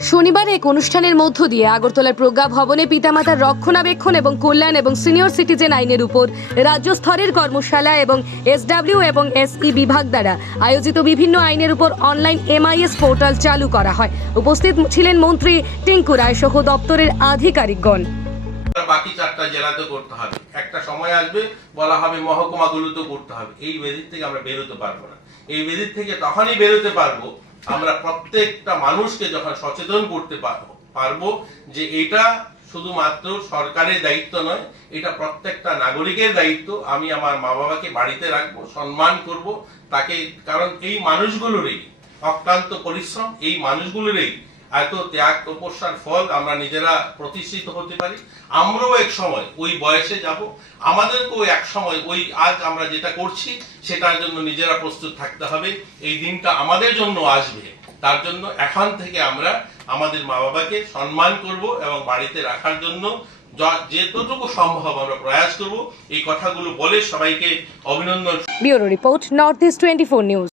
শনিবার এক অনুষ্ঠানের মধ্য দিয়ে আগরতলার প্রজ্ঞা ভবনে পিতামাতার রক্ষণাবেক্ষণ এবং কল্যাণ এবং সিনিয়র সিটিজেন আইনের উপর রাজ্য স্তরের কর্মশালা এবং এসডব্লিউ এবং এসই বিভাগ দ্বারা আয়োজিত বিভিন্ন আইনের উপর অনলাইন এমআইএস পোর্টাল চালু করা হয়। উপস্থিত ছিলেন মন্ত্রী টিঙ্কু রায় সহ দপ্তরের আধিকারিকগণ। বাকি চারটা জেলাতে করতে হবে। একটা সময় আসবে, বলা হবে মহকুমাগুলোতেও করতে হবে। এই বেদির থেকে আমরা বেরোতে পারব না। এই বেদির থেকে তখনই বেরোতে পারব আমরা প্রত্যেকটা মানুষকে যখন সচেতন করতে পারব যে এটা শুধুমাত্র সরকারের দায়িত্ব নয়, এটা প্রত্যেকটা নাগরিকের দায়িত্ব, আমি আমার মা বাবাকে বাড়িতে রাখব, সম্মান করব, তাকে, কারণ এই মানুষগুলোরই অক্লান্ত পরিশ্রম, এই মানুষগুলোরই এত ত্যাগ তপস্যার ফল আমরা নিজেরা প্রতিষ্ঠিত হতে পারি। আমরাও এক সময় ওই বয়সে যাব। আমাদেরকেও এক সময় ওই আজ আমরা যেটা করছি, সেটার জন্য নিজেরা প্রস্তুত থাকতে হবে। এই দিনটা আমাদের জন্য আসবে। তার জন্য এখন থেকে আমরা আমাদের মা বাবাকে সম্মান করব এবং বাড়িতে রাখার জন্য যেতটুকু সম্ভব আমরা প্রয়াস করব। এই কথাগুলো বলে সবাইকে অভিনন্দন। Bureau report, north east twenty news.